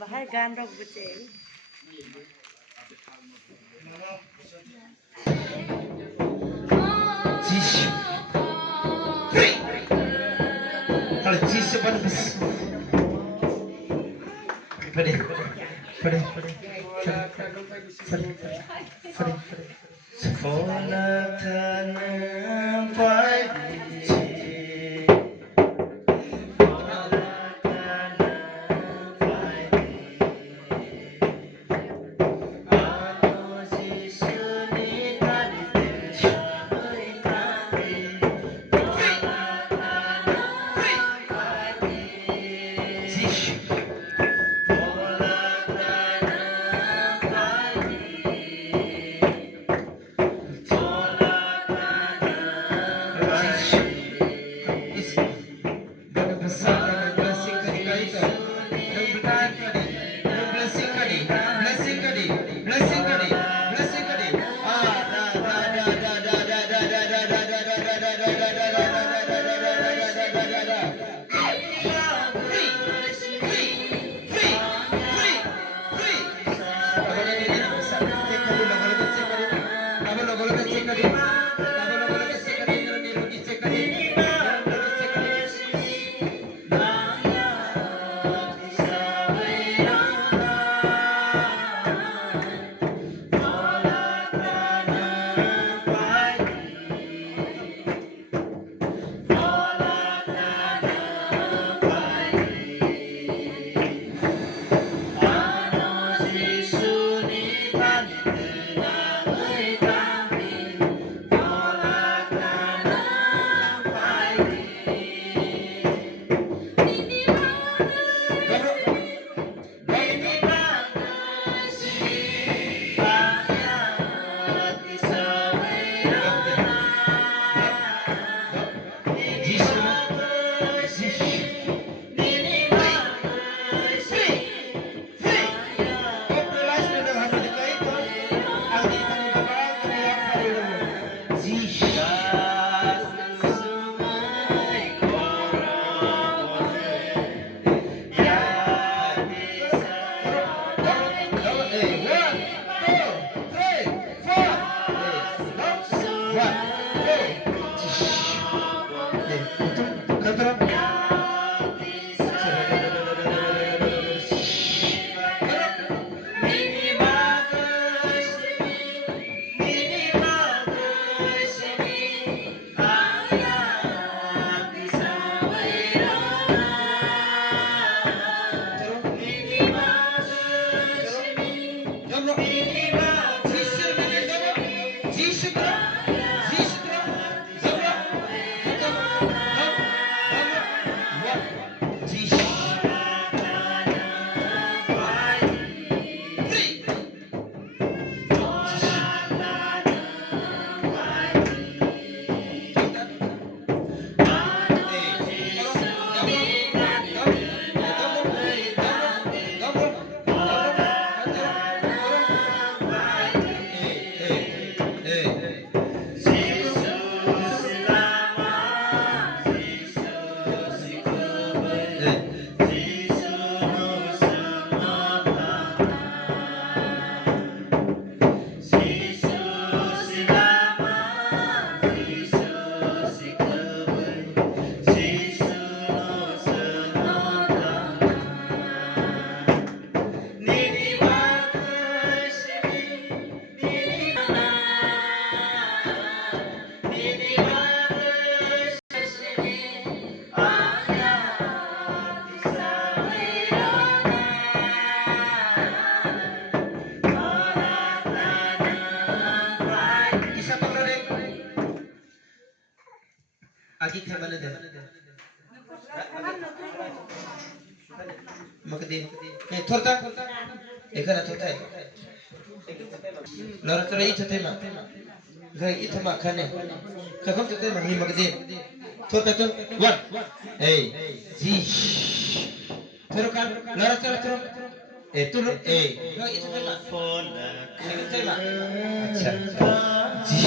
bahar gan rok buce. Agi kay mana din. Makadin. Eh thorta. Ekana thorta. Lora tora ita tema. Gai ita ma khane. Kakam ita tema hi makadin. Thorta thor. One. Hey. Ji. Thorokan. Lora tora tora. Tur. Gai ita tema. Ita tema. Acha. Ji.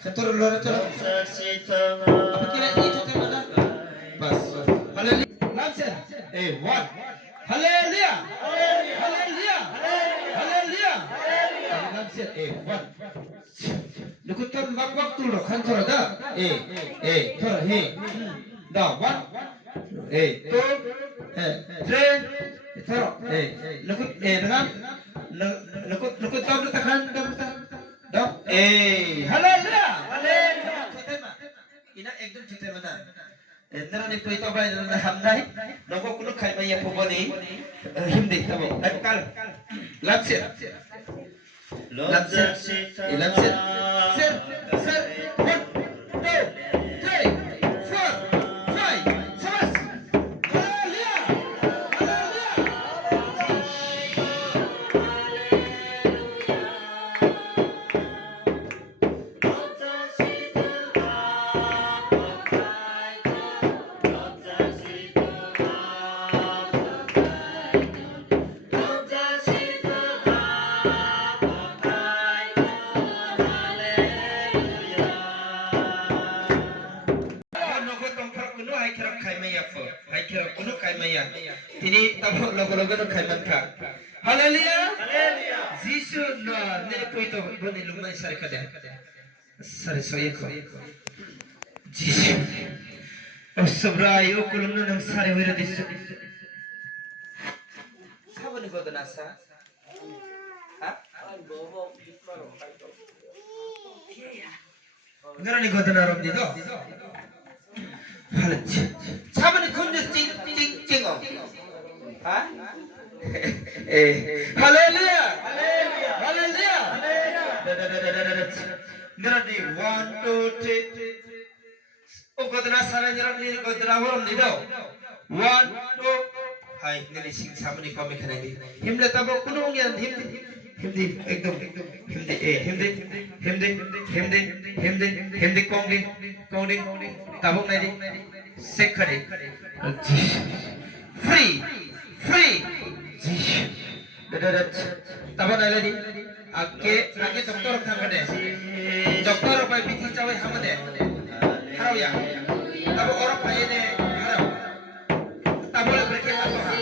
Setor luar cara. Apa kira itu mana? Bas. Haleluya. Langsung. One. Haleluya. Haleluya. Haleluya. Langsung. One. Lukut Kan waktu lo kan thora da. Thora he. Da one. Two. Three. Thora. Lakut dengan lakut tam lo takan dam ta. Dam. Hallelujah. Hallelujah. Ina ekdom thite mana. Nara ni pui to bai na hamnai. Nogo kuno khai mai ya phobani. Himdi tabo. Kal. Lapse. Lapse. Lapse. Sir. 1, 2, 3, 4, 5. Sabas. Hallelujah. Ini tabuk logo-logo no kaiman ka. Hallelujah. Jisu no nere pui to boni lumai sare kada. Sare soye ko. Jisu. O sabrai o kulum no nang sare wira disu. Sabani godana sa. Ha? Ngarani godana rom di do. Hallelujah. Sabani kunde ting oh. Ha? Hallelujah. Hallelujah. Ngarani 1, 2, 3. O godana sare ngarani godana rom di do. 1, 2. Hai nili sing sabani ko me khane di. Himle tabo kunung yan himdi ekdom himdi kongdi tabuk nai di sek khade. Free. Tabuk nai ladi. Ake doktor khangade. Doktor pai bithi chawe hamade. Harau ya. Tabuk orang pai ne harau. Tabuk le berke ma to ha.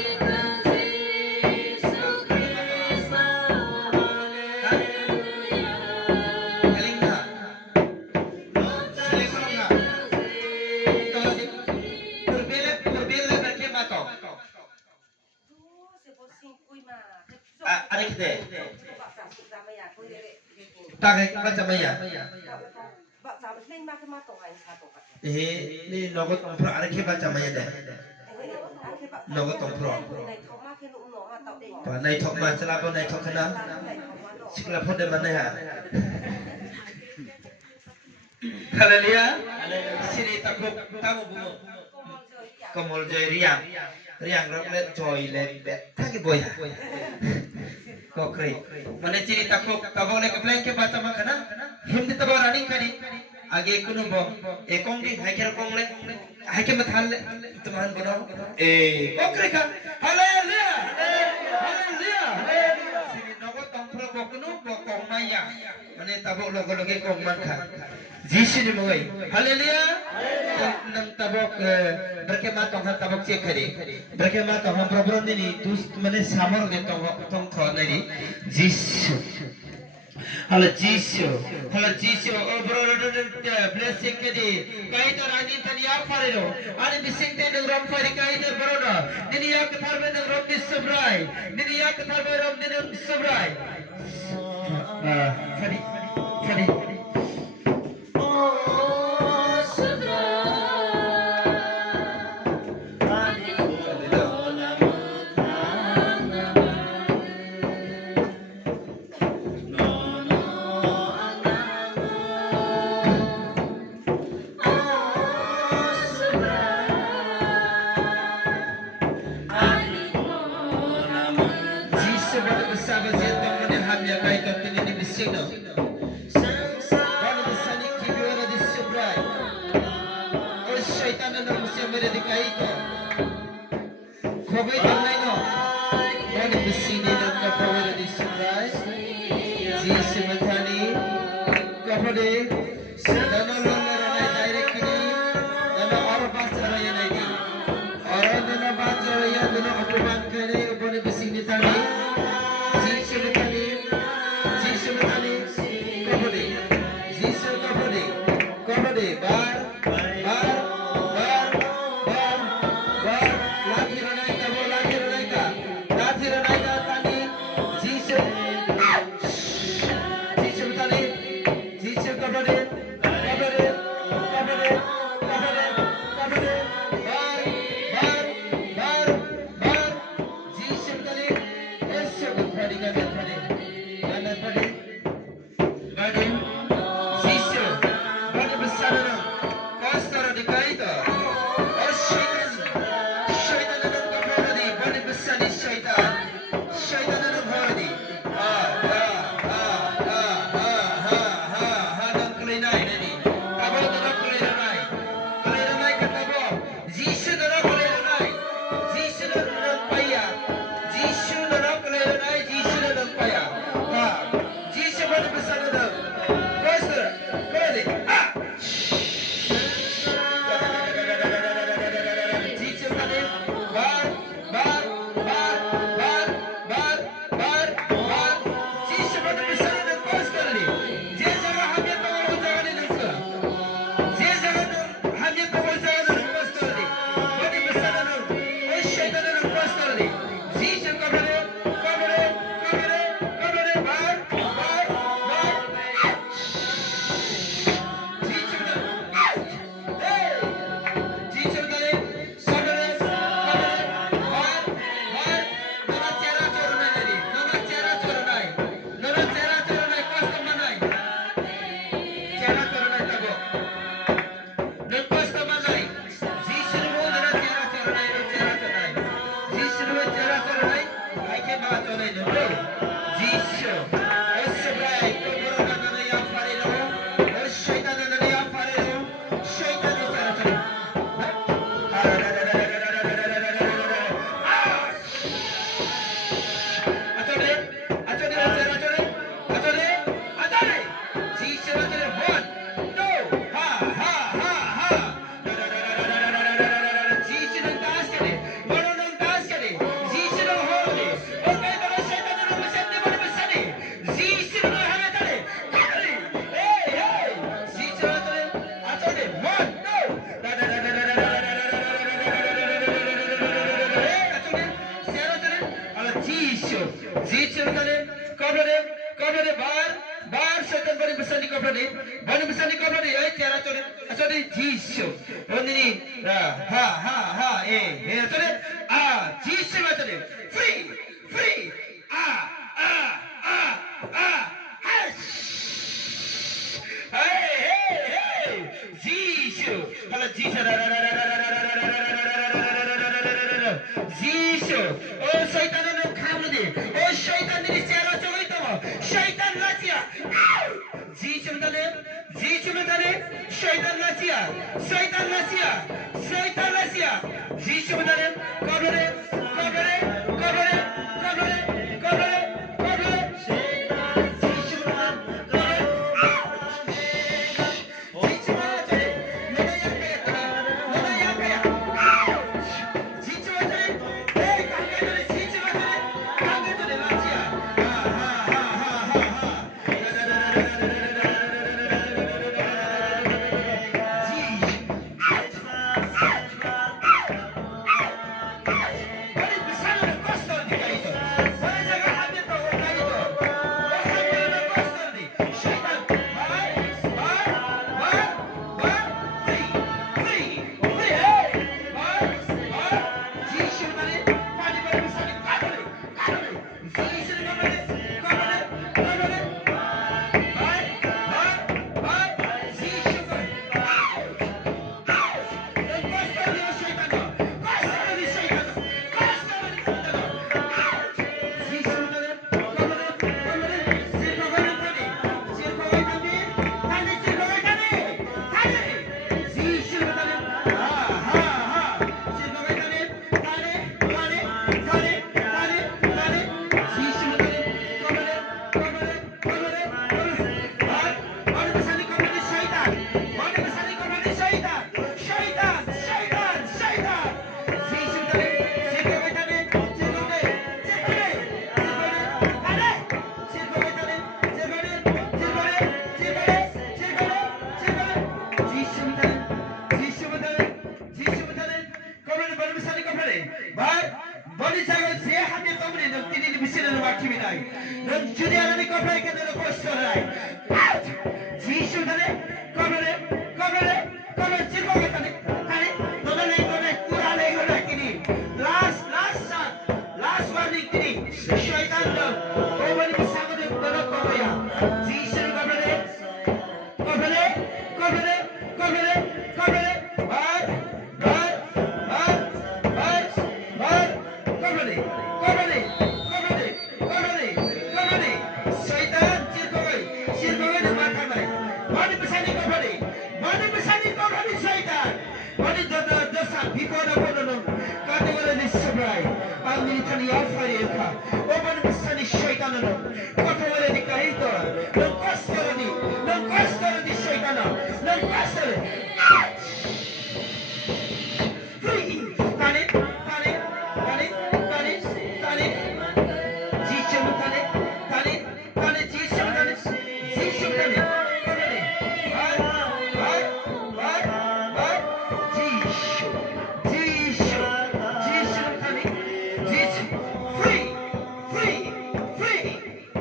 Ada kita. Tak baca maya. Ni logo tompro ada kita baca maya dah. Logo tompro. Nai thok ma selapo nai thok kena. Sikla phode mana ya. Hallelujah. Sini takuk tamu bungo. Komol joy riang roklet joy lembet. Thaki boy. Kokri. Mana ciri takuk tabole ke blank ke baca makana. Hindi tabo running kadi. Age kuno bo. Ekong di haikir kongle. Haikir mathal tuman bono. Kokri ka. Hallelujah. Sini nogo tompro bokunu bokong maya. Mana tabo logo kong manka. Jisu ni mogai. Hallelujah. Nang tabok berkemat tong tabok cek kari. Berkemat tong problem ni dus mana samar de tong khon ni. Jisu. Halo Jisu. Oh bro blessing kadi. Kai to rani tani ya farero. Ani bising te nang rom fari kai to bro na. Nini ya kathar be nang rom disabrai. Nini ya kathar be rom nang disabrai. Kadi.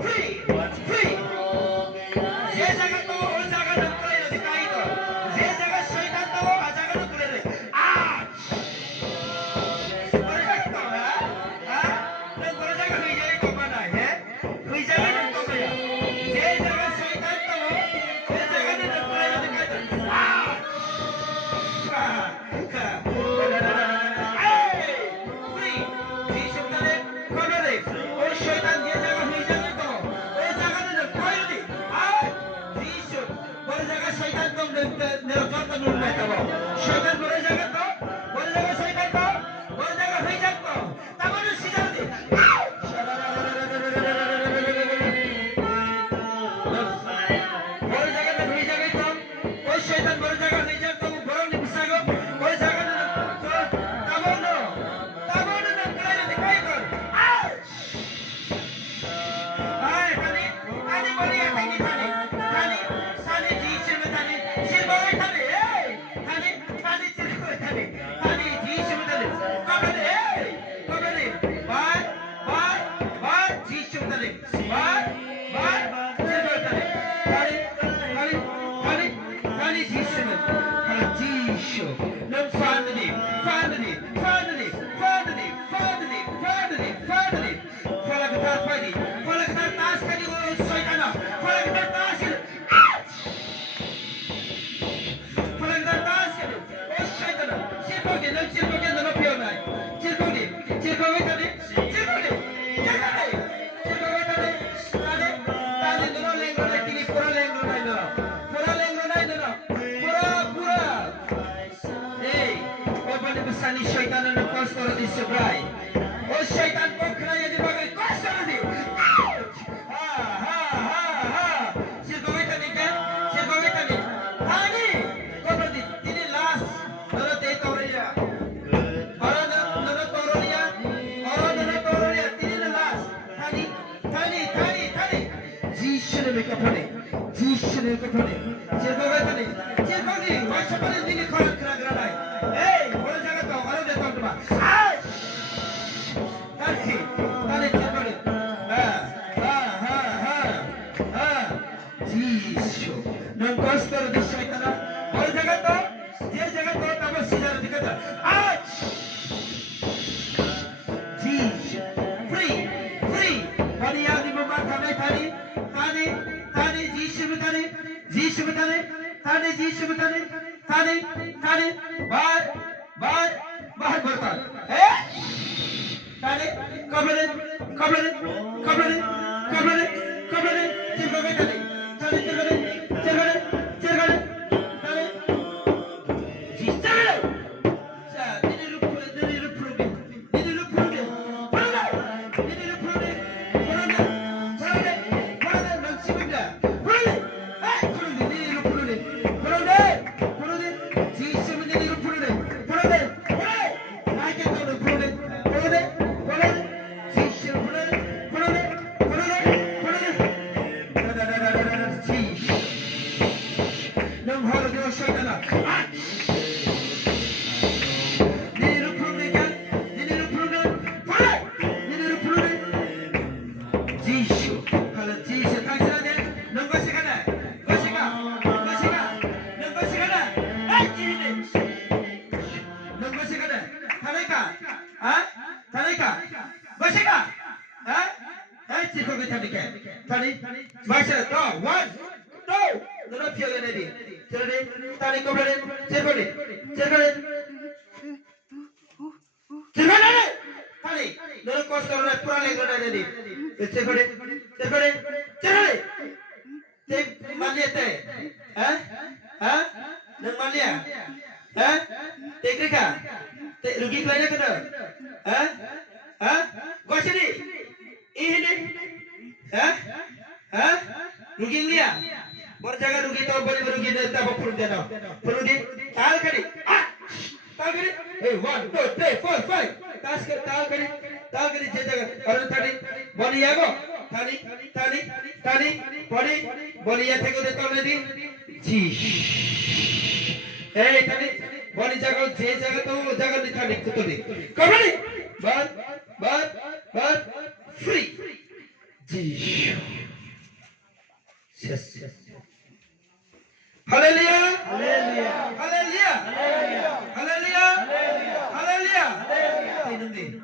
Free! sebelah. Oh syaitan kau kerana dibagai kuasa ni. Siapa tadi kan? Siapa tadi? Tadi. Kau berarti ini last. Nara tetoria. Orang nara tororia. Orang nara tororia. Ini last. Tadi. Jishunya mereka pun. Jishunya mereka pun. Siapa tadi? Siapa ni? Macam mana ini kau kena naik? Hey, orang jangan tahu. Orang dia tahu tu mah. Tadi siapa ni? Jishu. Nangkos terus syaitan. Orang jangan tahu. Dia jangan tahu apa sejarah dikata. Jishu. Free. Pada yang dimakan tadi. Jishu tadi. Bahar bertal. Tadi, kabel. Siapa tadi? Rugi kelanya kena? Gua sini. Ini. Rugi dia. Berjaga rugi tahu boleh rugi dia tak perlu dia tahu. Perlu di tal kali. Tal kali. 1 2 3 4 5. Tal kali jaga. Orang tadi boni yago. Tadi boni ya teko dia tahu nanti. Jish. Tadi boni jaga je jaga tu jaga di tadi kutuli. Kembali. But free. Jish. Yes. Hallelujah. Ini.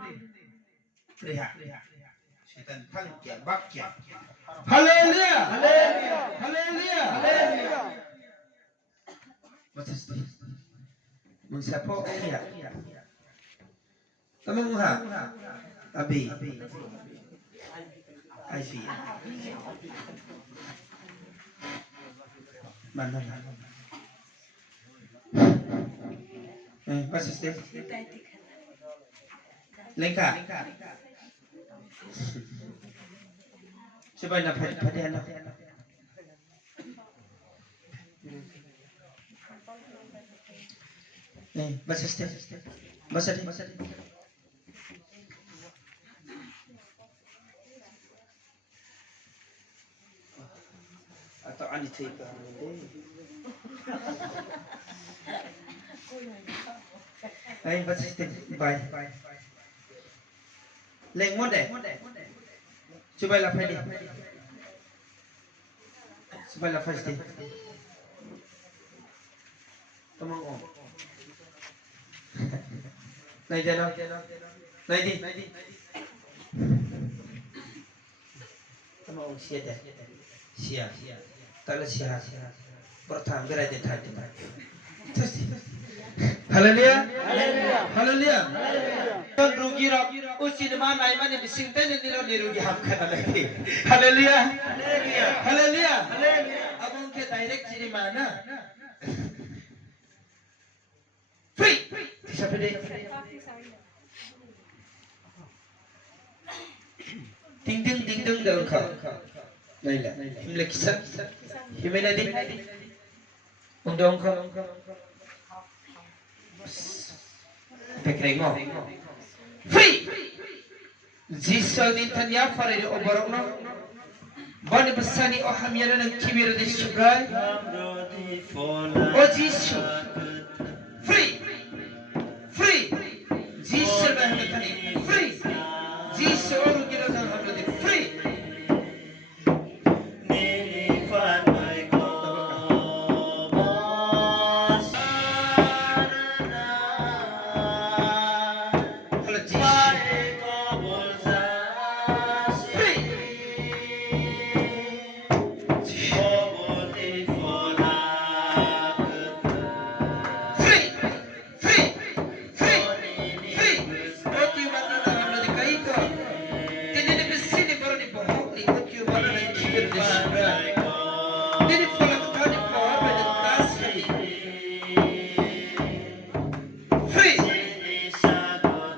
Lihat. Syaitan tangkian bakya. Hallelujah. Macam tu. Mensiapa kia. Kamu muha. Abi. Aifi. Mana? Pas sih. Lengka. Coba nak pada anak. Bahasa sih. Bahasa. Atau aniti ka. Ay, bahasa sih. Bye. Leng mo deh. Coba lah Fadi. Coba lah Fadi. Tomong om. Naik jalan. Naik. Tomong om siapa dah? Siapa? Tak ada siapa. Pertama berada di tadi. Haleluya. Rugi rok. Usi nama naik mana bisingten ini rugi hamkan lagi. Haleluya. Abang ke direct ciri mana? Free. Siapa dia? ding ding da ka naila himle kisa himena di undong ka pekrengo free jisau ni tanya fare o borokno bani besani o hamyana nang kibir di subrai o jisu free jisu bahna tani free jisu